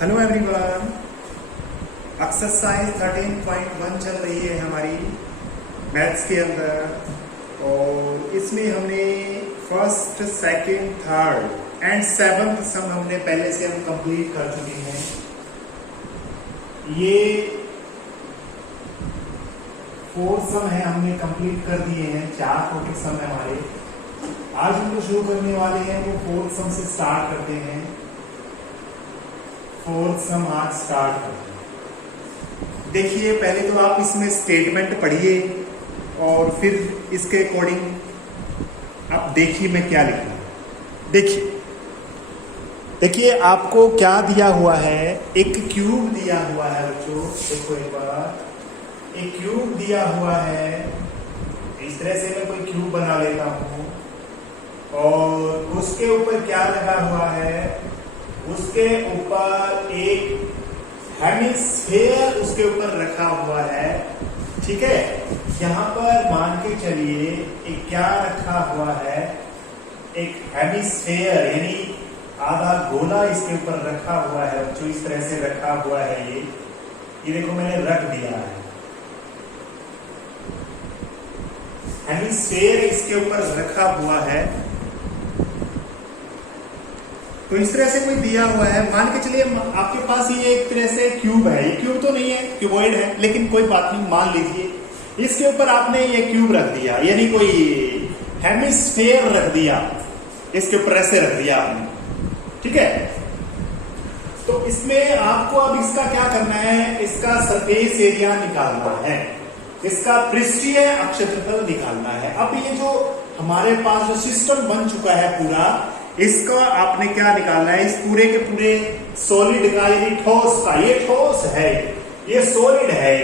Hello everyone, exercise 13.1 चल रही है हमारी मैथ्स के अंदर और इसमें हमने first, second, third and seventh sum हमने पहले से हम कंप्लीट कर चुके हैं। ये फोर्थ सम है, हमने कंप्लीट कर दिए हैं। 4 टोटल सम है हमारे। आज हम जो शुरू करने वाले हैं वो फोर्थ सम से स्टार्ट करते हैं। फोर्थ सम आज स्टार्ट करते हैं। देखिए, पहले तो आप इसमें स्टेटमेंट पढ़िए और फिर इसके अकॉर्डिंग आप देखिए मैं क्या लिखूं। देखिए आपको क्या दिया हुआ है, एक क्यूब दिया हुआ है बच्चों। देखो एक बार, एक क्यूब दिया हुआ है। इस तरह से मैं कोई क्यूब बना लेता हूं और उसके ऊपर क्या लगा हुआ है, उसके ऊपर एक हेमिस्फेयर उसके ऊपर रखा हुआ है। ठीक है, यहां पर मान के चलिए एक क्या रखा हुआ है, एक हेमिस्फेयर यानी आधा गोला इसके ऊपर रखा हुआ है। जो इस तरह से रखा हुआ है, ये देखो मैंने रख दिया है। हेमिस्फेयर इसके ऊपर रखा हुआ है। तो इस तरह से कोई दिया हुआ है, मान के चलिए आपके पास ये एक तरह से क्यूब है। ये क्यूब तो नहीं है, क्यूबॉइड है, लेकिन कोई बात नहीं, मान लीजिए इसके ऊपर आपने ये क्यूब रख दिया, यानी कोई हेमिस्फेयर रख दिया, इसके ऊपर ऐसे रख दिया आपने। ठीक है, तो इसमें आपको अब इसका क्या करना है, इसका सरफेस एरिया निकालना है, इसका पृष्ठीय क्षेत्रफल निकालना है। अब ये जो हमारे पास जो सिस्टम बन चुका है पूरा, इसका आपने क्या निकालना है, इस पूरे के पूरे सॉलिड का यानी ठोस का, ये ठोस है, ये सॉलिड है,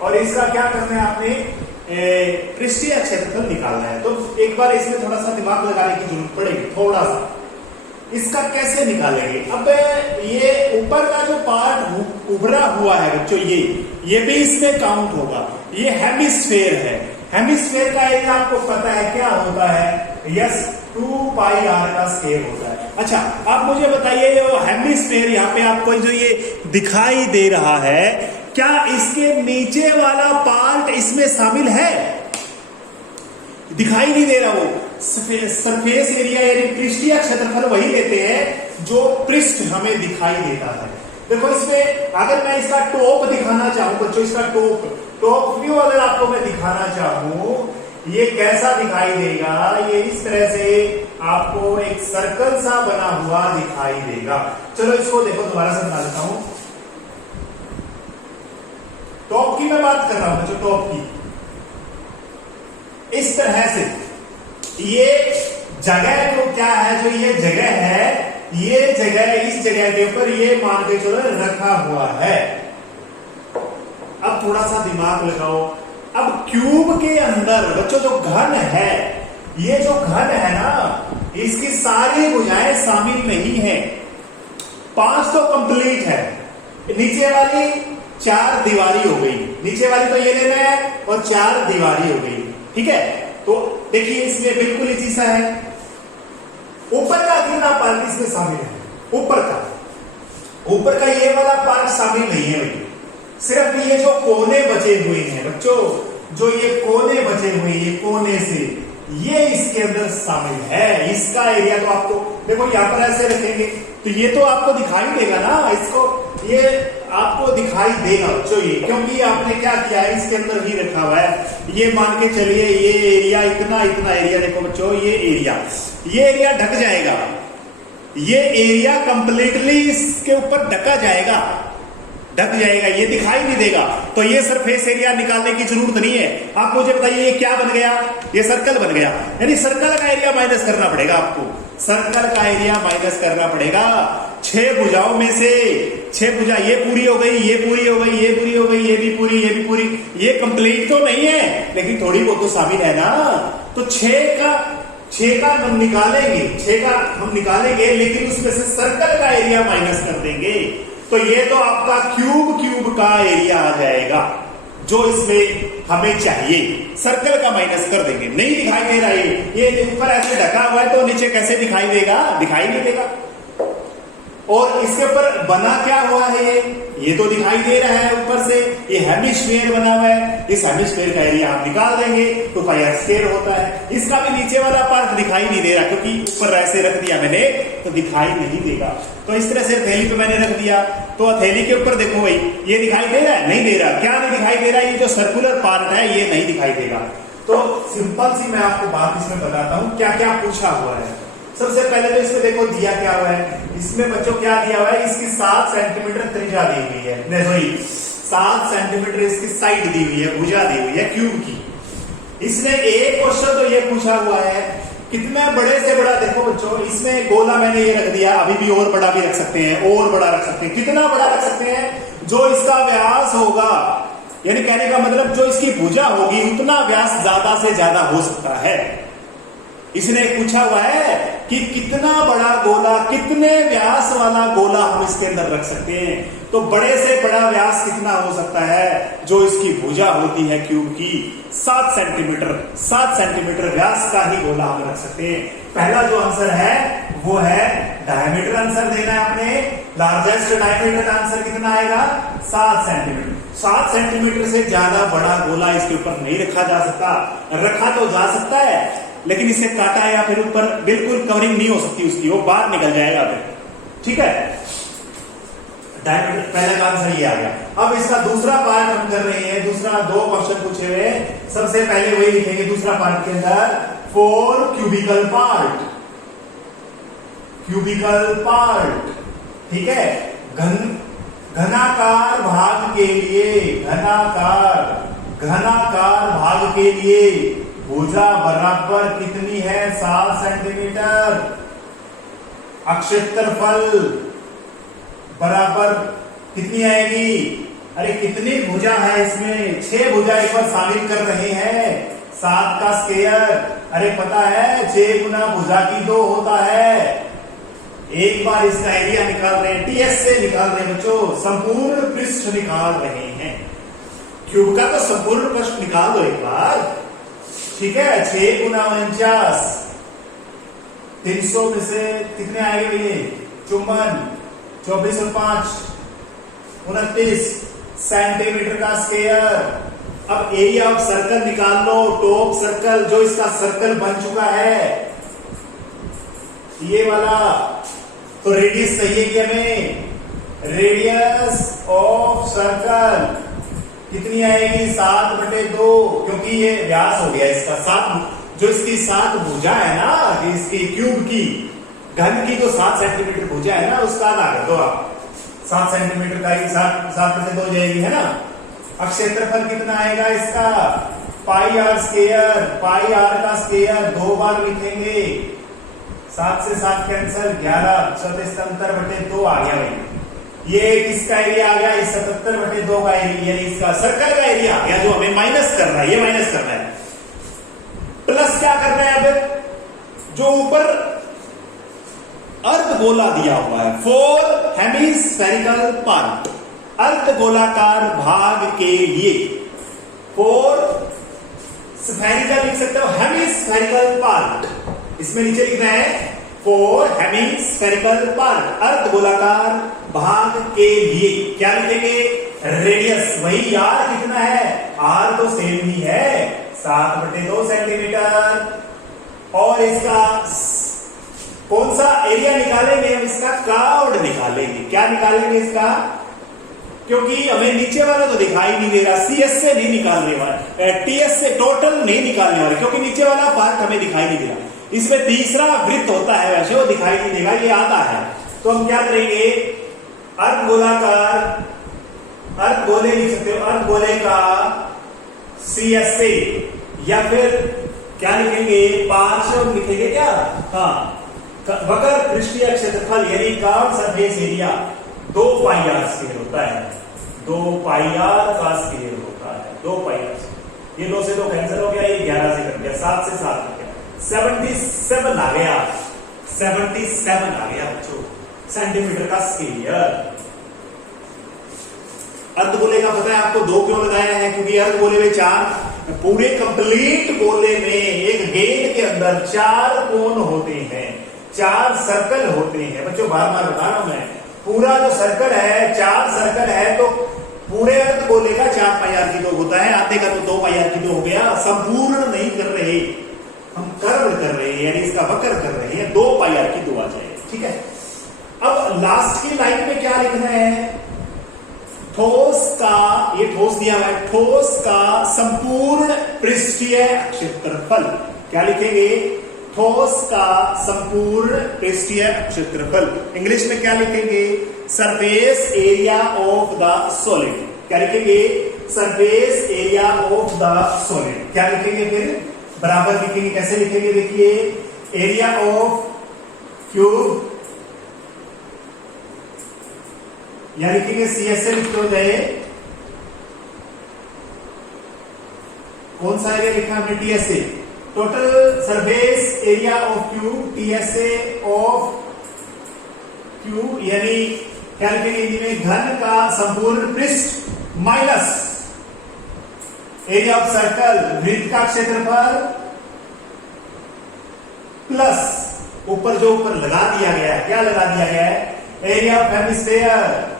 और इसका क्या करना है, आपने पृष्ठीय क्षेत्रफल निकालना है। तो एक बार इसमें थोड़ा सा दिमाग लगाने की जरूरत पड़ेगी, थोड़ा सा। इसका कैसे निकालेंगे, अब ये ऊपर का जो पार्ट उभरा हुआ है बच्चों, ये भी इसमें काउंट होगा। ये हेमिस्फेयर है, हेमिस्फेयर का एरिया आपको पता है क्या होता है, यस 2πr का स्क्वायर होता है। अच्छा, आप मुझे बताइए, ये हेमिस्फेयर यहाँ पे आपको जो ये दिखाई दे रहा है, क्या इसके नीचे वाला पार्ट इसमें शामिल है? दिखाई नहीं दे रहा। वो सरफेस एरिया यानी पृष्ठीय क्षेत्रफल वही लेते हैं जो पृष्ठ हमें दिखाई देता है। देखो इसमें अगर मैं इसका टॉप दिखाना चाहूं बच्चों, इसका टॉप व्यू अगर आपको मैं दिखाना चाहूं, ये कैसा दिखाई देगा, ये इस तरह से आपको एक सर्कल सा बना हुआ दिखाई देगा। चलो इसको देखो, दोबारा से बना लेता हूं। टॉप की मैं बात कर रहा हूं बच्चों, टॉप की। इस तरह से ये जगह तो क्या है, जो ये जगह है, ये जगह इस जगह के ऊपर ये मान के चलो रखा हुआ है। अब थोड़ा सा दिमाग लगाओ। अब क्यूब के अंदर बच्चों जो घन है, ये जो घन है ना, इसकी सारी भुजाएं शामिल नहीं है। 5 तो कंप्लीट है, नीचे वाली 4 दीवारी हो गई, नीचे वाली तो ये लेना है और 4 दीवारी हो गई। ठीक है, तो देखिए इसमें बिल्कुल ही चीजा है। ऊपर का कितना पार्ट इसमें शामिल है, ऊपर का ये वाला पार्ट शामिल नहीं है भाई। सिर्फ ये जो कोने बचे हुए हैं बच्चों, जो ये कोने बचे हुए, ये कोने से ये इसके अंदर शामिल है। इसका एरिया तो आपको देखो यहां पर ऐसे रखेंगे तो ये तो आपको दिखाई देगा ना, इसको ये आपको दिखाई देगा बच्चों ये, क्योंकि आपने क्या किया है, इसके अंदर ही रखा हुआ है। ये मान के चलिए ये एरिया इतना एरिया देखो बच्चों, ये एरिया ढक जाएगा, ये एरिया कंप्लीटली इसके ऊपर ढका जाएगा, ये दिखाई नहीं देगा। तो ये सरफेस एरिया निकालने की जरूरत नहीं है। आप मुझे बताइए ये क्या बन गया, ये सर्कल बन गया, यानी सर्कल का एरिया माइनस करना पड़ेगा आपको, सर्कल का एरिया माइनस करना पड़ेगा। 6 भुजाओं में से 6 भुजा, ये पूरी हो गई, ये पूरी हो गई, ये पूरी हो गई, ये भी पूरी, ये भी पूरी। ये कंप्लीट तो नहीं है, लेकिन थोड़ी बहुत तो शामिल है ना। तो 6 का हम निकालेंगे, लेकिन उसमें से सर्कल का एरिया माइनस कर देंगे। तो ये तो आपका क्यूब का एरिया आ जाएगा जो इसमें हमें चाहिए। सर्कल का माइनस कर देंगे, नहीं दिखाई दे रहा है, ये ऊपर ऐसे ढका हुआ है तो नीचे कैसे दिखाई देगा, दिखाई नहीं देगा। और इसके ऊपर बना क्या हुआ है, ये तो दिखाई दे रहा है ऊपर से, ये हेमिस्फीयर बना हुआ है। इस हेमिस्फीयर का एरिया आप निकाल देंगे तो पाई आर स्क्वायर होता है। इसका भी नीचे वाला पार्ट दिखाई नहीं दे रहा, क्योंकि ऊपर ऐसे रख दिया मैंने तो दिखाई नहीं देगा। तो इस तरह से हथेली पे मैंने रख दिया, तो हथेली के ऊपर देखो भाई, ये दिखाई दे रहा है, नहीं दे रहा। क्या नहीं दिखाई दे रहा, ये जो सर्कुलर पार्ट है ये नहीं दिखाई देगा। तो सिंपल सी मैं आपको बात इसमें बताता हूं क्या क्या पूछा हुआ है। सबसे पहले तो इसमें देखो दिया क्या हुआ है, इसमें बच्चों क्या दिया हुआ है, इसकी 7 सेंटीमीटर त्रिज्या दी हुई है, सॉरी 7 सेंटीमीटर इसकी साइड दी हुई है, भुजा दी हुई है क्यूब की। इसने एक क्वेश्चन तो ये पूछा हुआ है कितना बड़े से बड़ा, देखो बच्चों इसमें गोला मैंने ये रख दिया, अभी भी और बड़ा भी रख सकते हैं, और बड़ा रख सकते हैं। कितना बड़ा रख सकते हैं, जो इसका व्यास होगा, यानी कहने का मतलब जो इसकी भुजा होगी उतना व्यास ज्यादा से ज्यादा हो सकता है। इसने पूछा हुआ है कि कितना बड़ा गोला, कितने व्यास वाला गोला हम इसके अंदर रख सकते हैं। तो बड़े से बड़ा व्यास कितना हो सकता है, जो इसकी भुजा होती है क्यूब की 7 सेंटीमीटर, 7 सेंटीमीटर व्यास का ही गोला हम रख सकते हैं। पहला जो आंसर है वो है डायमीटर आंसर देना है आपने। लार्जेस्ट डायमीटर आंसर कितना आएगा, 7 सेंटीमीटर। 7 सेंटीमीटर से ज्यादा बड़ा गोला इसके ऊपर नहीं रखा जा सकता। रखा तो जा सकता है लेकिन इसे काटा या फिर ऊपर बिल्कुल कवरिंग नहीं हो सकती उसकी, वो बाहर निकल जाएगा फिर। ठीक है, डायमीटर पहला का आंसर ये आ गया। अब इसका दूसरा पार्ट हम कर रहे हैं, दूसरा 2 क्वेश्चन पूछे हुए। सबसे पहले वही लिखेंगे दूसरा पार्ट के अंदर 4 क्यूबिकल पार्ट, क्यूबिकल पार्ट। ठीक है, घनाकार भाग के लिए, घनाकार भाग के लिए भुजा बराबर कितनी है, 7 सेंटीमीटर। क्षेत्रफल बराबर कितनी आएगी, अरे कितनी भुजा है इसमें, 6 भुजा एक बार शामिल कर रहे हैं, 7 का स्क्वायर। अरे पता है 6 गुना भुजा की 2 होता है। एक बार इसका एरिया निकाल रहे हैं, टीएस से निकाल रहे हैं बच्चों, संपूर्ण पृष्ठ निकाल रहे हैं। क्यूब का तो संपूर्ण पृष्ठ निकाल दो एक बार। ठीक है, 6 गुना 49, 300 में से कितने आएंगे ये, 54, 24 और 5 29 सेंटीमीटर का स्क्वायर। अब एरिया ऑफ सर्कल निकाल लो, टॉप सर्कल जो इसका सर्कल बन चुका है ये वाला, तो रेडियस चाहिए कि हमें, रेडियस ऑफ सर्कल कितनी आएगी, 7/2, क्योंकि ये व्यास हो गया इसका 7, जो इसकी 7 भुजा है ना इसकी क्यूब की, घन की तो 7 सेंटीमीटर भुजा है ना, उसका आधा कर दो आप, 7 सेंटीमीटर का ही 7/2 जाएगी है ना। अब क्षेत्रफल कितना आएगा इसका, पाई आर स्क्वायर, पाई आर का स्क्वायर 2 बार लिखेंगे, 7 से 7 कैंसल, 11 77/2 आ गया भाई। ये किसका एरिया आ गया, 77/2 का एरिया, इसका सर्कल का एरिया आ गया, जो हमें माइनस करना है, ये माइनस करना है। प्लस क्या करना है, अब जो ऊपर अर्ध गोला दिया हुआ है, 4 हेमिस्फेरिकल पार्ट, अर्ध गोलाकार भाग के लिए 4 स्फेरिकल लिख सकते हो, हेमिस्फेरिकल पार्ट इसमें नीचे लिखना है 4 हेमिस्फेरिकल पार्ट, अर्ध गोलाकार भाग के लिए क्या लिखेंगे, रेडियस, वही आर कितना है, आर तो सेम ही है 7/2 सेंटीमीटर। और इसका कौन सा एरिया निकालेंगे हम, इसका कर्व्ड निकालेंगे। क्या निकालेंगे इसका, क्योंकि हमें नीचे वाला तो दिखाई नहीं दे रहा, सीएस से नहीं निकालने वाला, टीएस से टोटल नहीं निकालने वाले, क्योंकि नीचे वाला पार्ट हमें दिखाई नहीं दे रहा। इसमें तीसरा वृत्त होता है वैसे, वो दिखाई नहीं देगा, ये आता है। तो हम क्या करेंगे, अर्ध गोलाकार, अर्ध गोले लिख सकते हो, अर्ध गोले का सीएस से, या फिर क्या लिखेंगे, पार्श्व लिखेंगे क्या, हाँ, वक्र पृष्ठीय क्षेत्रफल यानी curve surface area 2 pi are square होता है, 2 पाई आर का स्क्वायर होता है, 2 पाई आर। ये 2 से 2 कैंसिल हो गया, ये 11 से कट गया, 7 से 7 कट गया, 77 आ गया, 77 आ गया बच्चों सेंटीमीटर का स्क्वायर। अर्धगोले का पता है आपको 2 क्यों लगाया है, क्योंकि अर्धगोले में 4, पूरे कंप्लीट गोले में एक गेंद के अंदर 4 कोण होते हैं। 4 सर्कल होते हैं बच्चों, बार बार बता रहा हूं मैं, पूरा जो सर्कल है 4 सर्कल है, तो पूरे अर्ध गोले का 4 पाई आर की 2 होता है, आधे का तो 2 पाई आर की 2 हो गया। संपूर्ण नहीं कर रहे, हम कर्व कर रहे हैं, यानी इसका वक्र कर रहे हैं, 2 पाई आर की 2 आ जाए, ठीक है। अब लास्ट की लाइन में क्या लिखना है, ठोस का, ये ठोस दिया हुआ है, ठोस का संपूर्ण पृष्ठीय क्षेत्रफल, क्या लिखेंगे, ठोस का संपूर्ण पृष्ठीय क्षेत्रफल। इंग्लिश में क्या लिखेंगे, surface area of the solid, क्या लिखेंगे, surface area of the solid. क्या लिखेंगे फिर, बराबर लिखेंगे, कैसे लिखेंगे, देखिए, एरिया ऑफ क्यूब, या लिखेंगे CSL लिखते हो जाए, कौन सा एरिया लिखा हमने, TSA, total surface area of cube, TSA of cube, यानी क्या लिखेंगे हिंदी में, घन का संपूर्ण पृष्ठ माइनस एरिया ऑफ सर्कल, वृत्त का क्षेत्रफल, प्लस ऊपर जो ऊपर लगा दिया गया है, क्या लगा दिया गया है, एरिया ऑफ हेमिस्फीयर,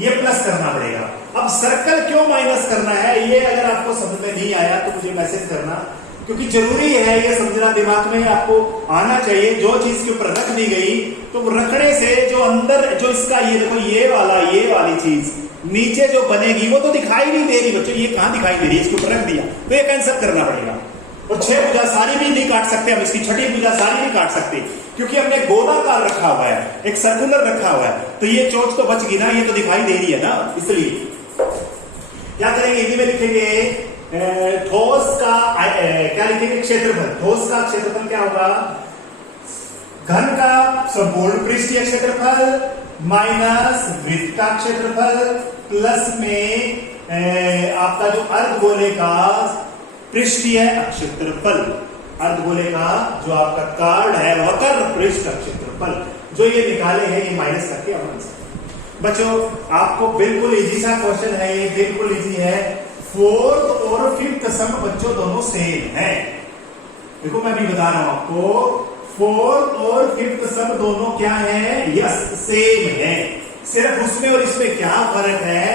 ये प्लस करना पड़ेगा। अब सर्कल क्यों माइनस करना है, ये अगर आपको समझ में नहीं आया तो मुझे मैसेज करना, क्योंकि जरूरी है ये समझना, दिमाग में आपको आना चाहिए। जो चीज के ऊपर रख दी गई तो रखने से जो अंदर जो इसका, ये देखो, ये वाली चीज नीचे जो बनेगी वो तो दिखाई नहीं दे रही बच्चों, ये कहां दिखाई दे रही है, इसके ऊपर रख दिया तो ये कैंसिल करना पड़ेगा। और 6 भुजा सारी भी नहीं काट सकते हम, इसकी छठी भुजा सारी नहीं काट सकते, क्योंकि हमने गोलाकार रखा हुआ है, एक सर्कुलर रखा हुआ है, तो ये चोट तो बच गई ना, ये तो दिखाई दे रही है ना। इसलिए क्या करेंगे, हिंदी में लिखेंगे ठोस का, क्या लिखेंगे, क्षेत्रफल, ठोस का क्षेत्रफल क्या होगा, घन का संपूर्ण पृष्ठीय क्षेत्रफल माइनस वृत्त का क्षेत्रफल प्लस में आपका जो अर्धगोले का पृष्ठीय क्षेत्रफल, अर्धगोले का जो आपका कार्ड है वक्र पृष्ठ क्षेत्रफल, जो ये निकाले हैं, ये माइनस करके आप आंसर। बच्चों आपको बिल्कुल इजी सा क्वेश्चन है, ये बिल्कुल इजी है। 4th और 5th सम बच्चों दोनों सेम है, देखो मैं भी बता रहा हूं आपको, 4th और 5th सम दोनों क्या है, यस सेम है। सिर्फ उसमें और इसमें क्या फर्क है,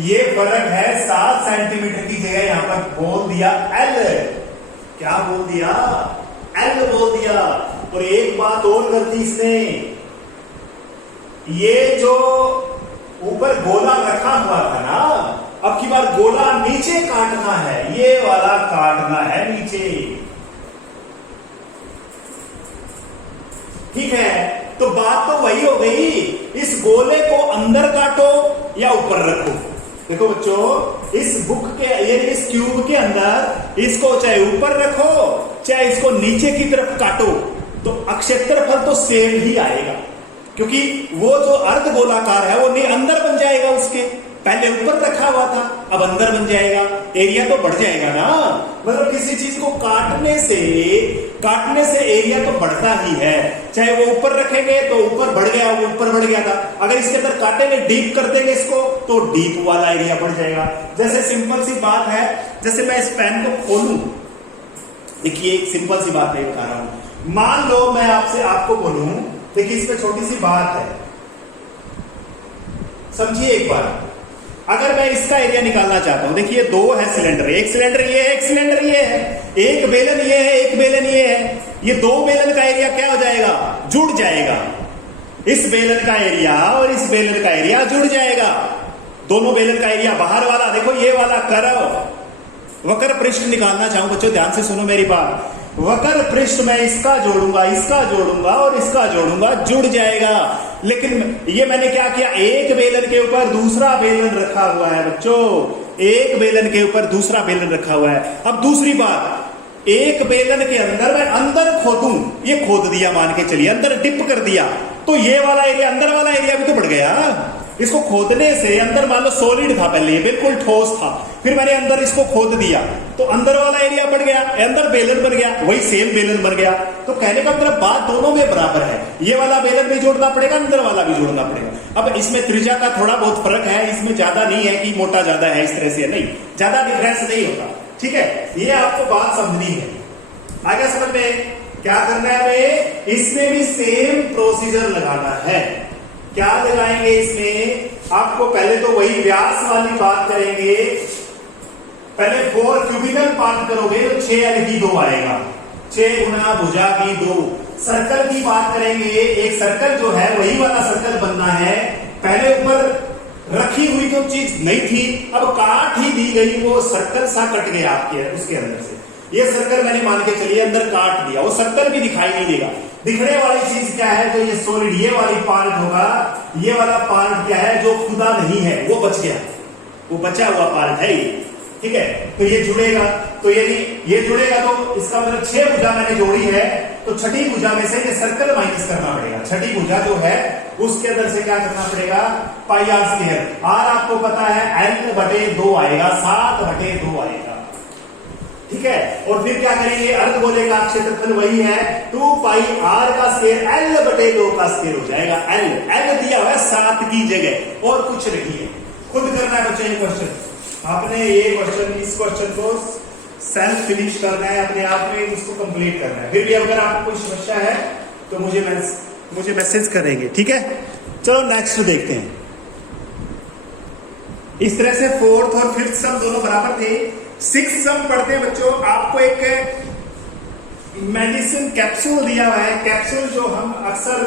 ये फर्क है 7 सेंटीमीटर की जगह यहां पर बोल दिया L, क्या बोल दिया, L बोल दिया। और एक बात और कर दी इसने, ये जो ऊपर गोला रखा हुआ था ना, अब की बार गोला नीचे काटना है, ये वाला काटना है नीचे, ठीक है। तो बात तो वही हो गई, इस गोले को अंदर काटो या ऊपर रखो। देखो बच्चों, इस बुक के, ये इस क्यूब के अंदर इसको चाहे ऊपर रखो चाहे इसको नीचे की तरफ काटो, तो क्षेत्रफल तो सेम ही आएगा, क्योंकि वो जो अर्ध गोलाकार है वो नहीं अंदर बन जाएगा, उसके पहले ऊपर रखा हुआ था अब अंदर बन जाएगा, एरिया तो बढ़ जाएगा ना। मतलब किसी चीज को काटने से एरिया तो बढ़ता ही है, चाहे वो ऊपर रखेंगे तो ऊपर बढ़ गया, वो ऊपर बढ़ गया था, अगर इसके अंदर काटेंगे, डीप कर देंगे इसको, तो डीप वाला एरिया बढ़ जाएगा। जैसे सिंपल सी बात है, जैसे मैं इस पेन को खोलूं, देखिए एक सिंपल सी बात है बता रहा हूं, मान लो मैं आपको बोलूं, देखिए इसमें छोटी सी बात है, समझिए एक बार, अगर मैं इसका एरिया निकालना चाहता हूं, देखिए 2 है सिलेंडर, एक सिलेंडर ये है, एक सिलेंडर ये है, एक बेलन ये है, एक बेलन ये है, ये 2 बेलन का एरिया क्या हो जाएगा, जुड़ जाएगा। इस बेलन का एरिया और इस बेलन का एरिया जुड़ जाएगा, दोनों बेलन का एरिया। बाहर वाला देखो, ये वाला कर्व वक्र पृष्ठ निकालना चाहूं बच्चों, ध्यान से सुनो मेरी बात, वक्र पृष्ठ में इसका जोड़ूंगा और इसका जोड़ूंगा, जुड़ जाएगा। लेकिन ये मैंने क्या किया, एक बेलन के ऊपर दूसरा बेलन रखा हुआ है बच्चों, एक बेलन के ऊपर दूसरा बेलन रखा हुआ है। अब दूसरी बात, एक बेलन के अंदर मैं अंदर खोदूं, ये खोद दिया मान के चलिए, अंदर डिप कर दिया, तो ये वाला एरिया, अंदर वाला एरिया भी तो बढ़ गया। इसको खोदने से अंदर मान लो सॉलिड था पहले, बिल्कुल ठोस था, फिर मैंने अंदर इसको खोद दिया तो अंदर वाला एरिया बढ़ गया, अंदर बेलन बन गया, वही सेम बेलन बन गया। तो कहने का मतलब बात दोनों में बराबर है, ये वाला बेलन भी जोड़ना पड़ेगा, अंदर वाला भी जोड़ना पड़ेगा। अब इसमें त्रिज्या का थोड़ा बहुत फर्क है, इसमें ज्यादा नहीं है कि मोटा ज्यादा है, इस तरह से नहीं, ज्यादा डिफरेंस नहीं होता, ठीक है। ये आपको बात समझनी है, आगे समझ में। क्या करना है हमें, इसमें भी सेम प्रोसीजर लगाना है। क्या लगाएंगे इसमें, आपको पहले तो वही व्यास वाली बात करेंगे। पहले 4 क्यूबिकल पार्ट करोगे तो 6L2 आएगा, 6 गुना भुजा की 2। सर्कल की बात करेंगे, एक सर्कल जो है वही वाला सर्कल बनना है। पहले ऊपर रखी हुई तो चीज नहीं थी, अब काट ही दी गई, वो सर्कल सा कट गया आपके उसके अंदर से। ये सर्कल मैंने मान के चलिए अंदर काट दिया, वो सर्कल भी दिखाई नहीं देगा। दिखने वाली चीज क्या है, जो ये सॉलिड ये वाली पार्ट होगा, ये वाला पार्ट क्या है जो खुदा नहीं है, वो बच गया, वो बचा हुआ पार्ट है ये, ठीक है। तो ये जुड़ेगा, तो यदि ये जुड़ेगा तो इसका मतलब 6 भुजा मैंने जोड़ी है, तो छठी भुजा में से ये सर्कल माइनस करना पड़ेगा। छठी भुजा जो है उसके अंदर से क्या करना पड़ेगा, पाई आर स्क्वायर। आर आपको पता है L/2 आएगा, 7/2 आएगा, ठीक है। और फिर क्या करेंगे, अर्धगोले का क्षेत्रफल वही है 2 पाई r का स्क्वायर L/2 का स्क्वायर हो जाएगा। L दिया हुआ है 7 की जगह, और कुछ नहीं है। खुद करना है बच्चों ये क्वेश्चन, आपने ये क्वेश्चन, इस क्वेश्चन को सेल्फ फिनिश करना है, अपने आप में इसको कंप्लीट करना है। फिर भी अगर आपको कोई समस्या है तो मुझे मैसेज करेंगे, ठीक है। चलो नेक्स्ट देखते हैं। इस तरह से 4th और 5th सम दोनों बराबर थे। 6th सम पढ़ते हैं बच्चों, आपको एक मेडिसिन कैप्सूल दिया हुआ है। कैप्सूल जो हम अक्सर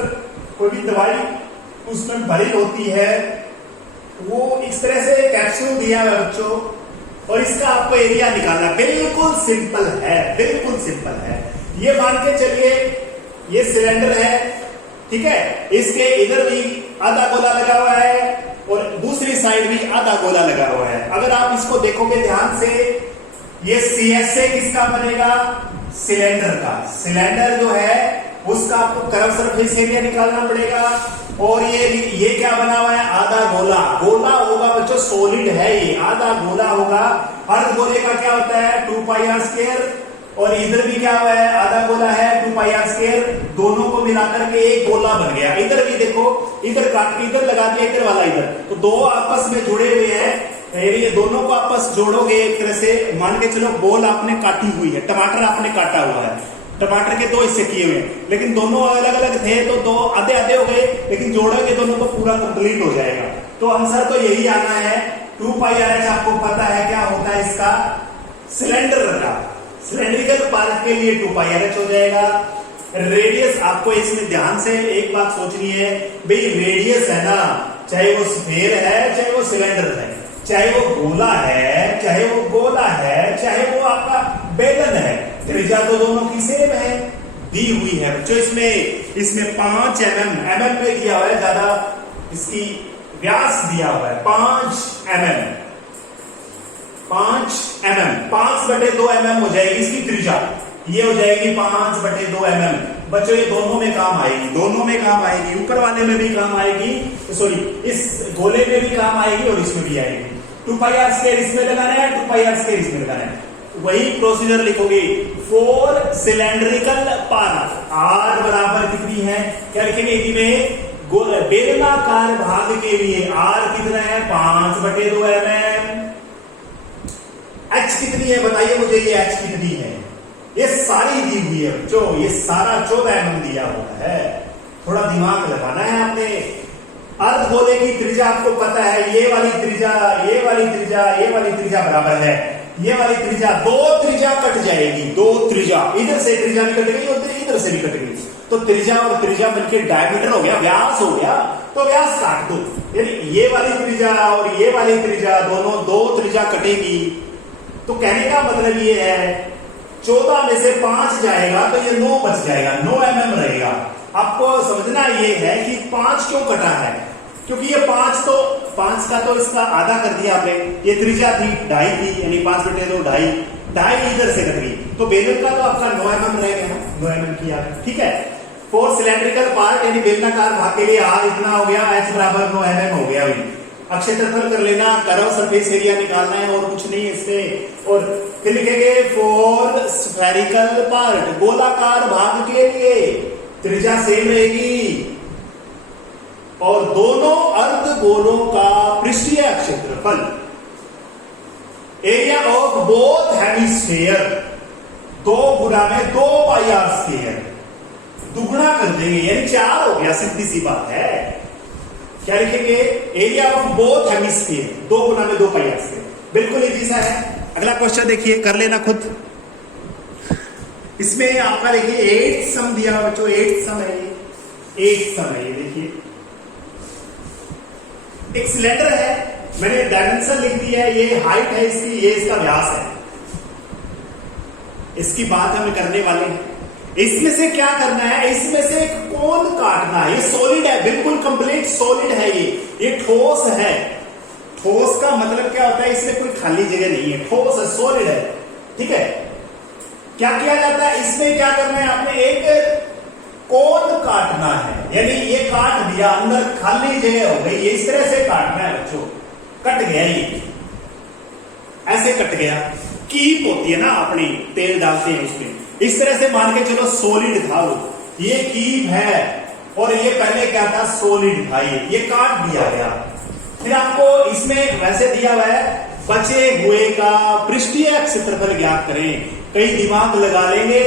कोई भी दवाई उसमें भरी होती है, वो इस तरह से कैप्सूल दिया हुआ है बच्चों, और इसका आपको एरिया निकालना। बिल्कुल सिंपल है, बिल्कुल सिंपल है। ये मान के चलिए ये सिलेंडर है, ठीक है। इसके इधर भी आधा गोला लगा हुआ है और दूसरी साइड भी आधा गोला लगा हुआ है। अगर आप इसको देखोगे ध्यान से, ये CSA किसका बनेगा, सिलेंडर का। सिलेंडर जो है उसका आपको कर्व सरफेस एरिया निकालना पड़ेगा। और ये क्या बना हुआ है, आधा गोला। गोला होगा बच्चों, सॉलिड है ये, आधा गोला होगा। अर्ध गोले का क्या होता है 2 पाई आर स्क्वायर, और इधर भी क्या हुआ है, आधा गोला है 2 पाई आर स्क्वायर। दोनों को मिलाकर के एक गोला बन गया। इधर भी देखो, इधर काट के इधर लगा दिया, इधर वाला इधर, तो दो आपस में जुड़े हुए हैं। ये दोनों को आपस जोड़ोगे एक तरह से, मान के चलो बॉल आपने काटी हुई है, टमाटर आपने काटा हुआ है, टमाटर के 2 हिस्से किए हुए, लेकिन दोनों अलग अलग थे तो 2 आधे आधे हो गए, लेकिन जोड़ोगे दोनों को पूरा कंप्लीट हो जाएगा। तो आंसर तो यही आना है 2 पाई आर एच। आपको पता है क्या होता है इसका, सिलेंडर का, सिलेंड्रिकल पार्ट के लिए 2 पाई आर एच हो जाएगा। रेडियस आपको इसमें ध्यान से एक बात सोचनी है भाई, रेडियस है ना, चाहे वो स्फेयर है चाहे वो सिलेंडर है, चाहे वो गोला है चाहे वो गोला है, चाहे वो आपका बेलन है, त्रिज्या तो दोनों की सेम है, दी हुई है बच्चों। इसमें 5 mm में दिया हुआ है, ज्यादा इसकी व्यास दिया हुआ है 5 mm, 5/2 mm हो जाएगी इसकी त्रिज्या, ये हो जाएगी 5/2 mm। बच्चों ये दोनों में काम आएगी, दोनों में काम आएगी, ऊपर वाले में भी काम आएगी, सॉरी इस गोले में भी काम आएगी और इसमें भी आएगी। 2 पाई आर स्क्वायर इसमें लगाना है, 2 पाई आर स्क्वायर इसमें लगाना है। वही प्रोसीजर लिखोगे। 4 सिलेंड्रिकल पार्ट, आर बराबर कितनी है, क्या लिखेंगे इसी में, बेलनाकार भाग के लिए आर कितना है 5/2 mm। एच कितनी है बताइए मुझे, ये एच कितनी है, ये सारी दी हुई है बच्चों, ये सारा 14 mm दिया हुआ है। थोड़ा दिमाग लगाना है आपने। अर्ध गोले की त्रिज्या आपको पता है, ये वाली त्रिज्या, ये वाली त्रिज्या, ये वाली त्रिज्या बराबर है, ये वाली त्रिज्या, 2 त्रिज्या कट जाएगी, 2 त्रिज्या, इधर से त्रिज्या भी कट गई और इधर से भी कट गई, तो त्रिज्या और त्रिज्या मिलकर डायमीटर हो गया, व्यास हो गया, तो व्यास काट दो। यानी ये वाली त्रिज्या और ये वाली त्रिज्या, दोनों 2 त्रिज्या कटेगी। तो कहने का मतलब ये है 14 में से 5 जाएगा तो ये 9 बच जाएगा, 9 mm रहेगा। आपको समझना ये है कि 5 क्यों कटा है, क्योंकि ये 5 का तो इसका आधा कर दिया आपने, ये त्रिज्या थी 2.5 थी, यानी 5/2 2.5 इधर से कट गई, तो बेलन का तो आपका 9 mm रहेगा, 9 mm किया, ठीक है। 4 सिलेंड्रिकल पार्ट यानी बेलनाकार भाग के लिए आर इतना हो गया, एच बराबर 9 mm हो गया। अभी क्षेत्रफल कर लेना, कर्व सरफेस एरिया निकालना है और कुछ नहीं इसमें। और फिर लिखेंगे 4 स्फेरिकल पार्ट, गोलाकार भाग के लिए त्रिज्या सेम रहेगी और दोनों अर्धगोलों का पृष्ठीय क्षेत्रफल, एरिया ऑफ बोथ हेमिस्फीयर 2 गुना में 2 पाई आर स्क्वायर दुगना कर देंगे, यानी 4 हो गया, सीधी सी बात है। क्या लिखेंगे? एरिया ऑफ बोथ हेमिस्फीयर, 2 गुना में 2 पाई आर स्क्वायर, बिल्कुल इजी सा है। अगला क्वेश्चन देखिए, कर लेना खुद। इसमें आपका देखिए 8 सम दिया हुआ बच्चों, 8 सम है ये, 8 सम है ये। देखिए एक सिलेंडर है, मैंने डायमेंशन लिख दिया है, ये हाइट है इसकी, ये इसका व्यास है। इसकी बात हमें करने वाले हैं। इसमें से क्या करना है? इसमें से एक कोण काटना है। ये सॉलिड है, बिल्कुल कंप्लीट सॉलिड है, ये ठोस है। ठोस का मतलब क्या होता है? इसमें कोई खाली जगह नहीं है, ठोस है, सॉलिड है, ठीक है। क्या किया जाता है इसमें? क्या करना है आपने? एक कोण काटना है, यानी ये काट दिया, अंदर खाली जगह हो गई, ये इस तरह से काटना है बच्चों। कट गया, ये ऐसे कट गया। कीप होती है ना अपनी, तेल डालते हैं उसमें, इस तरह से मान के चलो सॉलिड था वो, ये कीप है, और ये पहले क्या था? सॉलिड था, ये काट दिया गया। फिर आपको इसमें वैसे दिया हुआ है, बचे हुए का पृष्ठीय क्षेत्रफल ज्ञात करें। कई दिमाग लगा लेंगे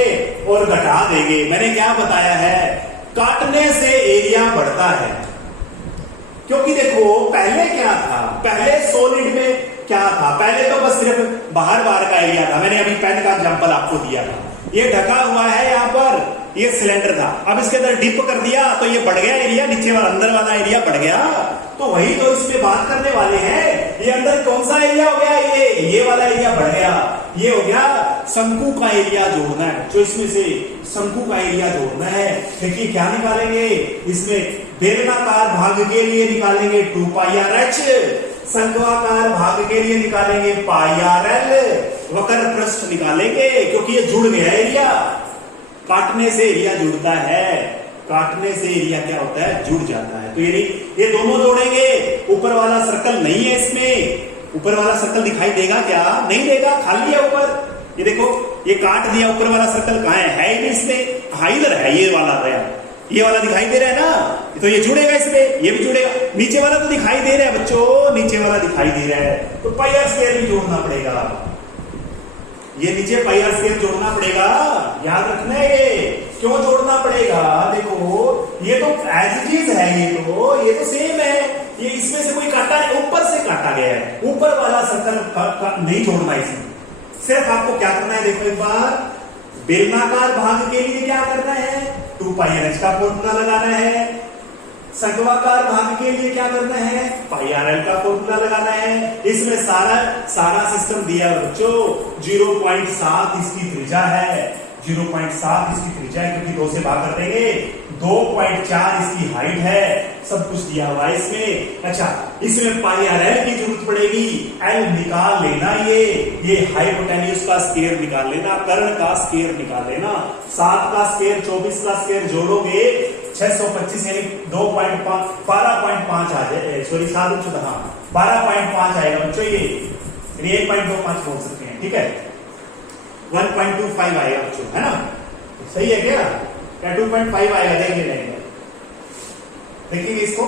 और घटा देंगे। मैंने क्या बताया है? काटने से एरिया बढ़ता है, क्योंकि देखो पहले क्या था? पहले सॉलिड में क्या था? पहले तो बस सिर्फ बाहर का एरिया था। मैंने अभी पेन का एग्जांपल आपको दिया था, ये ढका हुआ है, यहां पर ये सिलेंडर था। अब इसके अंदर डिप कर दिया तो ये बढ़ गया एरिया, नीचे वाला अंदर वाला एरिया बढ़ गया। तो वही तो इसमें बात करने वाले हैं। ये अंदर कौन सा एरिया हो गया? ये वाला एरिया बढ़ गया। ये हो गया शंकु का एरिया जोड़ना है, जो इसमें से शंकु का एरिया जोड़ना है। देखिए क्या निकालेंगे इसमें? बेलनाकार भाग के लिए निकालेंगे 2 पाई आर एच, शंक्वाकार भाग के लिए निकालेंगे पाई आर एल, वक्र पृष्ठ निकालेंगे, क्योंकि ये जुड़ गया एरिया। काटने से एरिया जुड़ता है, काटने से एरिया क्या होता है? जुड़ जाता है। तो ये दोनों जोड़ेंगे। ऊपर वाला सर्कल नहीं है इसमें, ऊपर वाला सर्कल दिखाई देगा क्या? नहीं देगा, खाली है ऊपर। ये देखो, ये काट दिया, ऊपर वाला सर्कल कहां है? ही नहीं इसमें, हाँ इधर है, ये वाला है, ये वाला दिखाई दे रहा है ना, तो ये जुड़ेगा इसमें, ये भी जुड़ेगा। नीचे वाला तो दिखाई दे रहा है बच्चों, नीचे वाला दिखाई दे रहा है, तो पाई आर स्क्वायर भी जोड़ना पड़ेगा। ये नीचे पाई आर स्क्वायर जोड़ना पड़ेगा, याद रखना है। ये क्यों जोड़ना पड़ेगा? देखो ये तो एज इट इज है, ये तो सेम है। ये इसमें से कोई काटा है, ऊपर से काटा गया है, ऊपर वाला सर्कल नहीं जोड़ना इसमें। सिर्फ आपको क्या करना है? देखो एक बार, बेलनाकार भाग के लिए क्या करना है? 2 पाई आर एच का फॉर्मूला लगाना है। शंक्वाकार भाग के लिए क्या करना है? पाई आर एल का फॉर्मूला लगाना है। इसमें सारा सिस्टम दिया है बच्चों। 0.7 इसकी त्रिज्या है, 0.7 इसकी त्रिज्या है, क्योंकि 2 से भाग कर देंगे। 2.4 इसकी हाइट है, सब कुछ दिया हुआ है इसमें। अच्छा, इसमें पाई आर एल की जरूरत पड़ेगी, एल निकाल लेना। ये हाइपोटेन्यूज का स्क्वायर निकाल लेना, कर्ण का स्क्वायर निकाल लेना। 7 का स्क्वायर 24 का स्क्वायर जोड़ोगे 625, यानी 12.5 आ जाए, सॉरी 7 हाँ 12.5 आएगा बच्चों। ये 1.25 बोल सकते हैं, ठीक है। 1.25 आएगा बच्चों, है ना? सही है क्या? 2.5 आएगा, देख लेंगे, देखिए इसको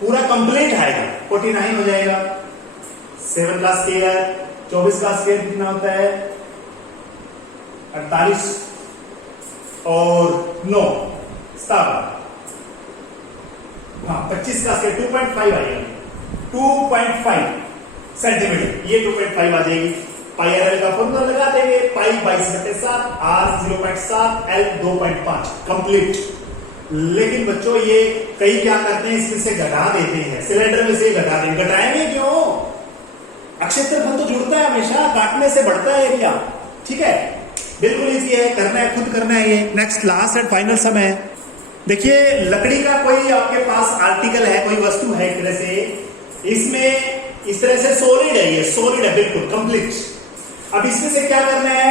पूरा कंप्लीट आएगा। 49 हो जाएगा। 7 का स्क्वायर 24 का स्क्वायर कितना होता है? 48 और 9 हाँ 25 का स्क्वायर 2.5 आएगा, 2.5 सेंटीमीटर। ये 2.5 आ जाएगी। पाई आर एल का फॉर्मूला लगा देंगे, पाई 22/7, आर 0.7, एल 2.5, कंप्लीट। लेकिन बच्चों ये कई क्या करते हैं, इसमें से घटा देते हैं, सिलेंडर में से घटा देंगे। घटाएंगे क्यों? क्षेत्रफल तो जुड़ता है हमेशा, काटने से बढ़ता है एरिया, ठीक है। बिल्कुल इजी है, करना है, खुद करना है। ये नेक्स्ट लास्ट एंड फाइनल सम है। देखिए लकड़ी का कोई आपके पास आर्टिकल है, कोई वस्तु है, एक तरह से इसमें इस तरह से सॉलिड है, ये सॉलिड है बिल्कुल कंप्लीट। अब इसमें से क्या करना है?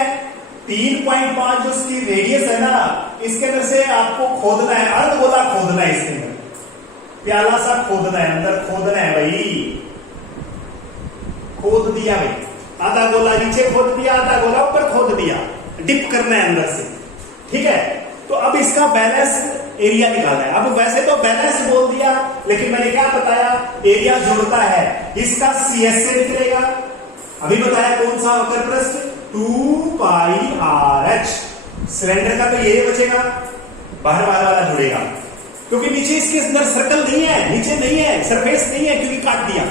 3.5 जो इसकी रेडियस है ना, इसके अंदर से आपको खोदना है, अर्धगोला खोदना है। इसके अंदर प्याला सा खोदना है, अंदर खोदना है भाई। खोद दिया भाई, आधा गोला नीचे खोद दिया, आधा गोला ऊपर खोद दिया, डिप करना है अंदर से, ठीक है। तो अब इसका बैलेंस एरिया निकालना है। अब वैसे तो बैलेंस बोल दिया, लेकिन मैंने क्या बताया? एरिया जुड़ता है, इसका सीएस से निकलेगा। अभी बताया कौन सा वक्र पृष्ठ? 2 पाई आर एच। सिलेंडर का तो ये बचेगा, बाहर बाहर वाला जुड़ेगा, क्योंकि नीचे इसके अंदर सर्कल नहीं है, नीचे नहीं है, सरफेस नहीं है, क्योंकि काट दिया।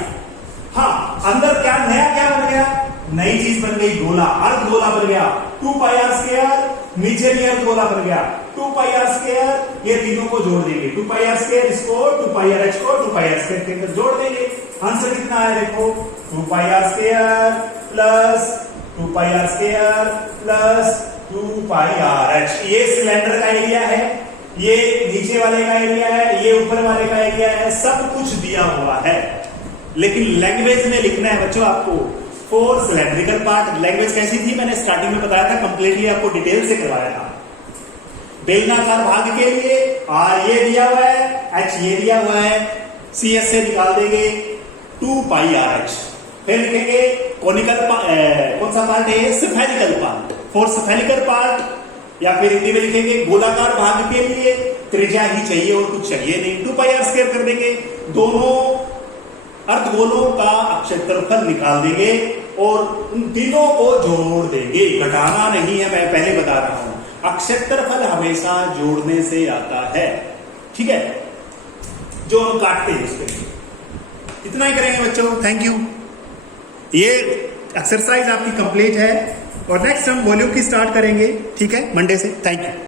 हाँ, अंदर क्या नया क्या बन गया, नई चीज बन गई, गोला, अर्ध गोला बन गया, 2 पाई आर स्क्वायर, नीचे भी अर्ध गोला बन गया, 2 पाई आर स्क्वायर, ये तीनों को जोड़ देंगे, 2 पाई आर स्क्वायर इसको, 2 पाई आर एच को 2 पाई आर स्क्वायर के अंदर जोड़ देंगे। आंसर कितना है देखो, 2 pi are square plus 2 pi are square plus 2 pi r h. ये सिलेंडर का एरिया है, ये नीचे वाले का एरिया है, ये ऊपर वाले का एरिया है, सब कुछ दिया हुआ है, लेकिन लैंग्वेज में लिखना है बच्चों आपको। फॉर सिलेंड्रिकल पार्ट लैंग्वेज कैसी थी, मैंने स्टार्टिंग में बताया था, कंप्लीटली आपको डिटेल से करवाया था। बेलनाकार भाग के लिए आर ये दिया हुआ है, एच ये दिया हुआ है, सी एस से निकाल देंगे 2 पाई आर एच। फिर लिखेंगे कॉनिकल कौन सा पार्ट है, spherical part. For spherical part या फिर हिंदी में लिखेंगे गोलाकार भाग के लिए त्रिज्या ही चाहिए और कुछ चाहिए नहीं, 2 पाई आर स्क्वायर कर देंगे। दोनों अर्धगोलों का क्षेत्रफल निकाल देंगे और उन तीनों को जोड़ देंगे, घटाना नहीं है, मैं पहले बता रहा हूं, क्षेत्रफल हमेशा जोड़ने से आता है, ठीक है, जो हम काटते हैं उसके। इतना ही करेंगे बच्चों, थैंक यू। ये एक्सरसाइज आपकी कंप्लीट है और नेक्स्ट हम वॉल्यूम की स्टार्ट करेंगे, ठीक है, मंडे से। Thank you.